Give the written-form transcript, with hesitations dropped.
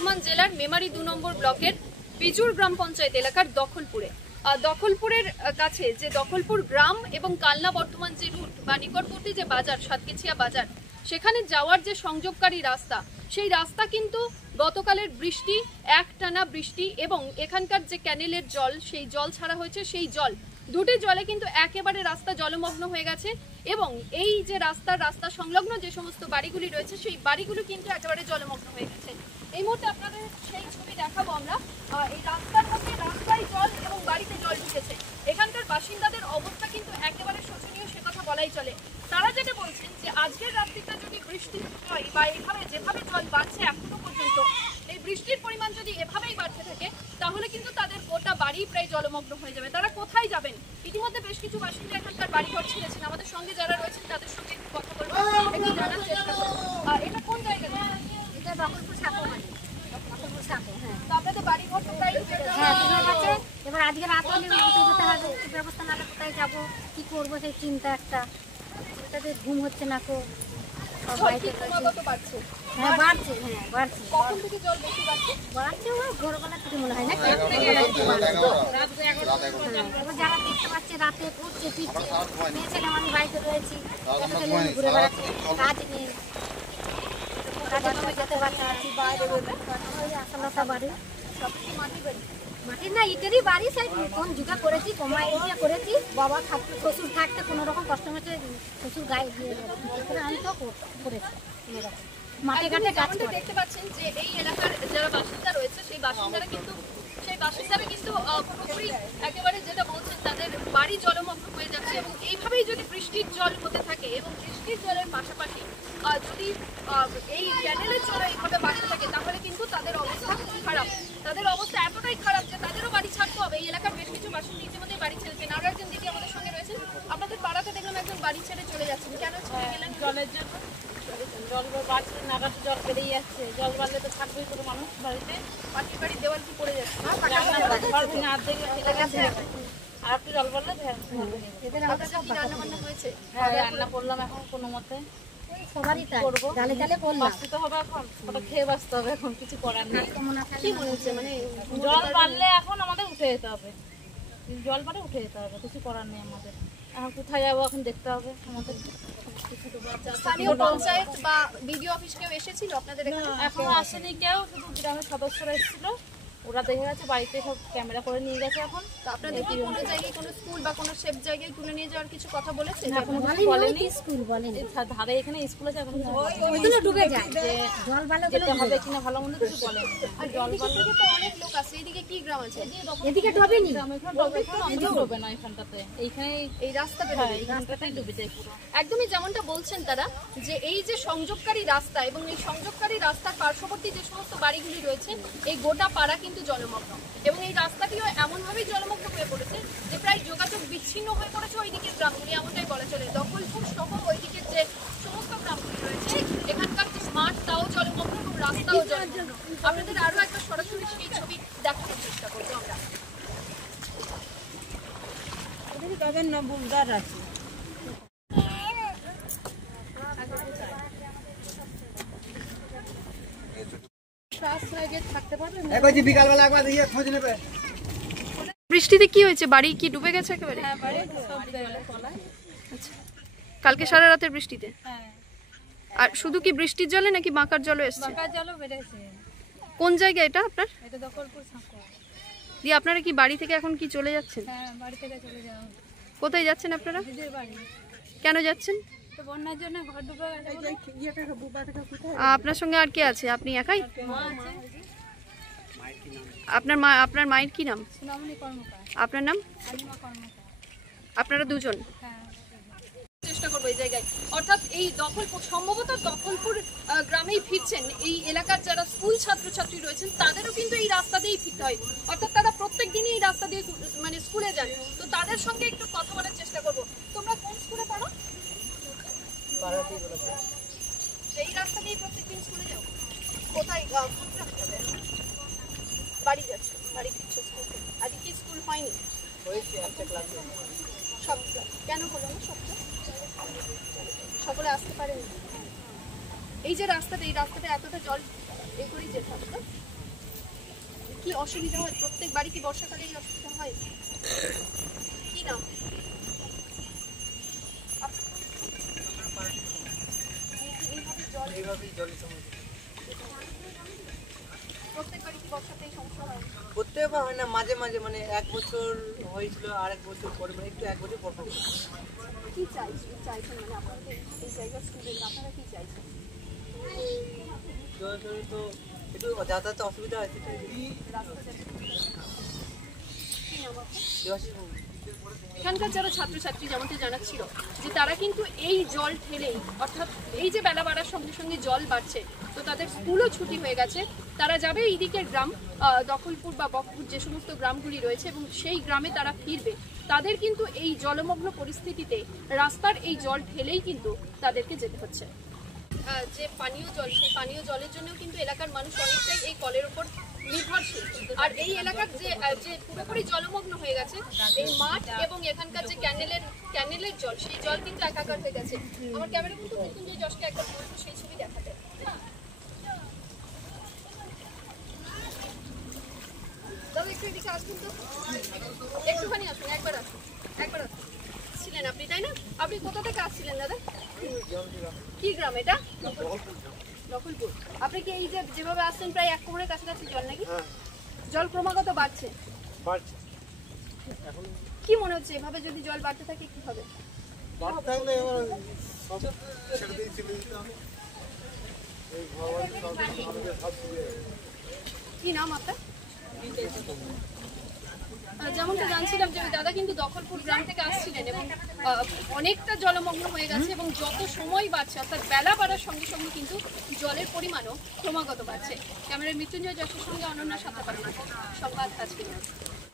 বর্ধমান জেলার মেমারি 2 নম্বর ব্লকের বিজুর গ্রাম পঞ্চায়েত এলাকার দখলপুরের কাছে যে দখলপুর গ্রাম এবং কালনা বর্ধমান যে রুট বা নিকটবর্তী যে বাজার সাতকেছিয়া বাজার, সেখানে যাওয়ার যে সংযোগকারী রাস্তা, সেই রাস্তা কিন্তু গতকালের বৃষ্টি, একটানা বৃষ্টি এবং এখানকার যে ক্যানেলের জল, সেই জল ছাড়া হয়েছে, সেই জল দুটি জলে কিন্তু একেবারে রাস্তা জলমগ্ন হয়ে গেছে এবং এই যে রাস্তা সংলগ্ন যে সমস্ত বাড়িগুলি রয়েছে, সেই বাড়িগুলো কিন্তু একেবারে জলমগ্ন হয়ে গেছে। এই মুহূর্তে আপনাদের সেই ছবি দেখাবো আমরা। এই রাস্তার মধ্যে রাস্তায় জল এবং বাড়িতে জল ঢুকেছে। এখানকার বাসিন্দাদের অবস্থা কিন্তু একেবারে শোচনীয়, সে কথা বলাই চলে। তারা যেটা বলছেন যে আজকের রাত্রিটা যদি বৃষ্টি হয় বা এইভাবে যেভাবে জল বাড়ছে এখনো পর্যন্ত, এই বৃষ্টির পরিমাণ যদি এভাবেই বাড়তে থাকে তাহলে কিন্তু তাদের গোটা বাড়ি প্রায় জলমগ্ন হয়ে যাবে। তারা কোথায় যাবেন? ইতিমধ্যে বেশ কিছু বাসিন্দা এখানকার বাড়িঘর ছেড়েছেন। আমাদের সঙ্গে যারা রয়েছেন তাদের সঙ্গে একটু কথা বলবো, একটু জানার চেষ্টা করবো। এটা কোন জায়গা? এটা দখলপুর সাঁকো মানে দখলপুর সাঁকো। হ্যাঁ, তো আপনাদের বাড়িঘর তো প্রায় আছে। এবার আজকে রাত হলে যেতে হবে, ব্যবস্থা নাহলে কোথায় যাবো, কি করবো সেই চিন্তা একটা। তাদের ঘুম হচ্ছে না কো। বাড়ছে। হ্যাঁ বাড়ছে, হ্যাঁ বাড়ছে। কখন থেকে জল বেশি বাড়ছে? বাড়ছে ওই ভোরবেলা থেকে মনে হয় না। এবার যারা দেখতে পাচ্ছে রাতে পড়ছে ফিরছে, মেয়ে ছেলে আমি বাড়িতে রয়েছি, ঘুরে বেড়াচ্ছে, কাজ নেই, কাজে কামে যেতে পারছে না। বাইরে আশালতা বাড়ি, সব কিছু মাটির বাড়ি। মাটির না, ইটেরই বাড়ি। সেই কোন যুগে করেছি, কমাই দিয়ে করেছি। বাবা থাকতে, শ্বশুর থাকতে কোনো রকম কষ্ট হচ্ছে, শ্বশুর গায়ে দিয়ে আমি তো করেছি কোনোরকম মাঠে ঘাটে কাজ করে। দেখতে পাচ্ছেন যে এই এলাকার যারা বাসিন্দা রয়েছে, সেই বাসিন্দারা কিন্তু পুরোপুরি একেবারে যেটা বলছেন, তাদের বাড়ি জলমগ্ন হয়ে যাচ্ছে এবং এইভাবেই যদি বৃষ্টির জল হতে থাকে এবং বৃষ্টির জলের পাশাপাশি যদি এই ক্যানেলের জল এইভাবে বাড়তে থাকে তাহলে কিন্তু তাদের অবস্থা খারাপ। তাদের অবস্থা এতটাই খারাপ যে তাদেরও বাড়ি ছাড়তে হবে। এই এলাকার বেশ কিছু বাসিন্দা ইতিমধ্যে বাড়ি ছেড়েছেন। আরো একজন দিদি আমাদের সঙ্গে রয়েছেন। আপনাদের পাড়াতে দেখলাম একজন বাড়ি ছেড়ে চলে যাচ্ছেন, কেন ছেড়ে গেলেন? জলের জন্য। জল বাড়ছে, নাগাতে জল বেড়ে যাচ্ছে। জল বাড়লে তো থাকবেই কোনো মানুষ বাড়িতে। পাখির বাড়ির দেওয়াল কি পড়ে যাচ্ছে? আর একটু জল বাড়লে রান্না বান্না হয়েছে? হ্যাঁ, রান্না করলাম এখন কোনো মতে। সবারই তাই করবো, গালে গালে করলাম। বাঁচতে হবে এখন, ওটা খেয়ে বাঁচতে হবে এখন, কিছু করার নেই। কি মনে হচ্ছে মানে জল বাড়লে এখন আমাদের উঠে যেতে হবে, জল বাড়ে উঠে যেতে হবে, কিছু করার নেই আমাদের। এখন কোথায় যাবো এখন দেখতে হবে আমাদের। স্থানীয় পঞ্চায়েত বা বিডিও অফিস কেউ এসেছিল আপনাদের এখানে? এখনো আসেনি কেউ, শুধু গ্রামের সদস্যরা এসেছিল, ওরা দেখে গেছে, বাড়িতে সব ক্যামেরা করে নিয়ে গেছে। এখন তো আপনাদের কি কোনো জায়গায় কোনো স্কুল বা কোনো সেফ জায়গায় তুলে নিয়ে যাওয়ার কিছু কথা বলেছে? এখনো কিছু বলেনি। স্কুল বলেনি, ধারে এখানে স্কুল আছে, এখন ওইগুলো ডুবে যায়। জল বাড়লে যেতে হবে কিনা ভালো মন্দ কিছু বলেনি। আর জল বাড়লে তো অনেক লোক আছে, এইদিকে কি গ্রাম আছে? এদিকে ডোবেনি, ডুবে না এখানটাতে, এইখানে এই রাস্তাটা এই রাস্তাটাই ডুবে যায় পুরো। একদমই যেমনটা বলছেন তারা, যে এই যে সংযোগকারী রাস্তা এবং এই সংযোগকারী রাস্তার পার্শ্ববর্তী যে সমস্ত বাড়িগুলি রয়েছে, এই গোটা পাড়া কিন্তু জলমগ্ন এবং এই রাস্তাটিও এমনভাবেই জলমগ্ন হয়ে পড়েছে যে প্রায় যোগাযোগ বিচ্ছিন্ন হয়ে পড়েছে ওই দিকের গ্রামগুলি, এমনটাই বলা চলে। দখলপুর সহ ওই দিকের যে সমস্ত গ্রামগুলি রয়েছে, এখানকার যে মাঠ তাও জলমগ্ন এবং রাস্তাও জলমগ্ন। আপনাদের আরো একটা সরাসরি সেই ছবি দেখানোর চেষ্টা করবো আমরা। বৃষ্টিতে কি হয়েছে? বাড়ি কি ডুবে গেছে একেবারে? আচ্ছা, কালকে সারা রাতের বৃষ্টিতে? আর শুধু কি বৃষ্টির জলে নাকি বাঁকার জলও এসছে? কোন জায়গা এটা আপনার? দিয়ে আপনারা কি বাড়ি থেকে এখন কি চলে যাচ্ছেন? কোথায় যাচ্ছেন আপনারা? কেন যাচ্ছেন? বন্যার জন্য ঘর ডুবে গেছে। আপনার সঙ্গে আর কে আছে? আপনি একাই? আপনার মায়ের কি নাম? আপনার নাম? আপনারা দুজন? চেষ্টা করবো এই জায়গায়, অর্থাৎ এই দখলপুর, সম্ভবত দখলপুর গ্রামেই ফিরছেন এই এলাকার যারা স্কুল ছাত্রছাত্রী রয়েছেন, তাদেরও কিন্তু এই রাস্তা দিয়েই ফিরতে হয়। অর্থাৎ তারা প্রত্যেক দিনই এই রাস্তা দিয়ে মানে স্কুলে যান। তো তাদের সঙ্গে একটু কথা বলার চেষ্টা করবো। তোমরা কোন স্কুলে পড়ো? এই রাস্তা দিয়ে প্রত্যেকদিন স্কুলে যাও? কোথায় যাবে? বাড়ি যাচ্ছ, বাড়ি ফিরছো স্কুল থেকে? আজকে কি স্কুল হয়নি? সব কেন হলো না? সকলে আসতে পারেনি। এই যে রাস্তাটা, এই রাস্তাটা এতটা জল এ করেই যেতে হবে। কি অসুবিধা হয়? প্রত্যেক বাড়ি কি বর্ষাকালে এই অসুবিধা হয়? কি নাম? প্রত্যেক বাড়ি কি বর্ষাতে এই সমস্যা হয়? প্রত্যেকবার হয় না, মাঝে মাঝে মানে এক বছর হয়েছিল, আরেক বছর পরে মানে একটু এক বছর পর পর। কি চাইছেন মানে আপনাদের এই জায়গার স্টুডেন্ট আপনারা কি চাইছেন? সরাসরি তো একটু যাতায়াতে অসুবিধা হয় সেটাই। দেবাশিস বাবু। এখানকার যারা ছাত্রছাত্রী যেমনটা জানাচ্ছিল যে তারা কিন্তু এই জল ঠেলেই, অর্থাৎ এই যে বেলা বাড়ার সঙ্গে সঙ্গে জল বাড়ছে, তো তাদের স্কুলও ছুটি হয়ে গেছে, তারা যাবে এই দিকের গ্রাম দখলপুর বা বকপুর যে সমস্ত গ্রামগুলি রয়েছে এবং সেই গ্রামে তারা ফিরবে। তাদের কিন্তু এই জলমগ্ন পরিস্থিতিতে রাস্তার এই জল ঠেলেই কিন্তু তাদেরকে যেতে হচ্ছে। যে পানীয় জল, সেই পানীয় জলের জন্য কিন্তু এলাকার মানুষ অনেকটাই এই কলের উপর নির্ভরশীল। আর এই এলাকার যে পুরোপুরি জলমগ্ন হয়ে গেছে, এই মাঠ এবং এখানকার যে ক্যানেলের জল, সেই জল কিন্তু একাকার হয়ে গেছে। আমার ক্যামেরা কিন্তু মৃত্যুঞ্জয় যশকে একবার বলবো সেই ছবি দেখাতে। দাদা একটু এদিকে আসুন তো, একটুখানি আসুন, একবার আসুন। ছিলেন আপনি, তাই না? আপনি কোথা থেকে আসছিলেন দাদা? কি গ্রাম এটা? দখলপুর। আপনি কি এই যেভাবে আসছেন প্রায় 1 কোমরের কাছাকাছি জল নাকি? জল ক্রমাগত বাড়ছে। কি মনে হচ্ছে এভাবে যদি জল বাড়তে থাকে কি হবে? কি নাম আপনার? যেমনটা জানছিলাম যে দাদা কিন্তু দখলপুর গ্রাম থেকে আসছিলেন এবং অনেকটা জলমগ্ন হয়ে গেছে এবং যত সময় বাড়ছে অর্থাৎ বেলা বাড়ার সঙ্গে সঙ্গে কিন্তু জলের পরিমাণও ক্রমাগত বাড়ছে। ক্যামেরায় মৃত্যুঞ্জয় যশের সঙ্গে অনন্যা সাথে সংবাদ আজকে।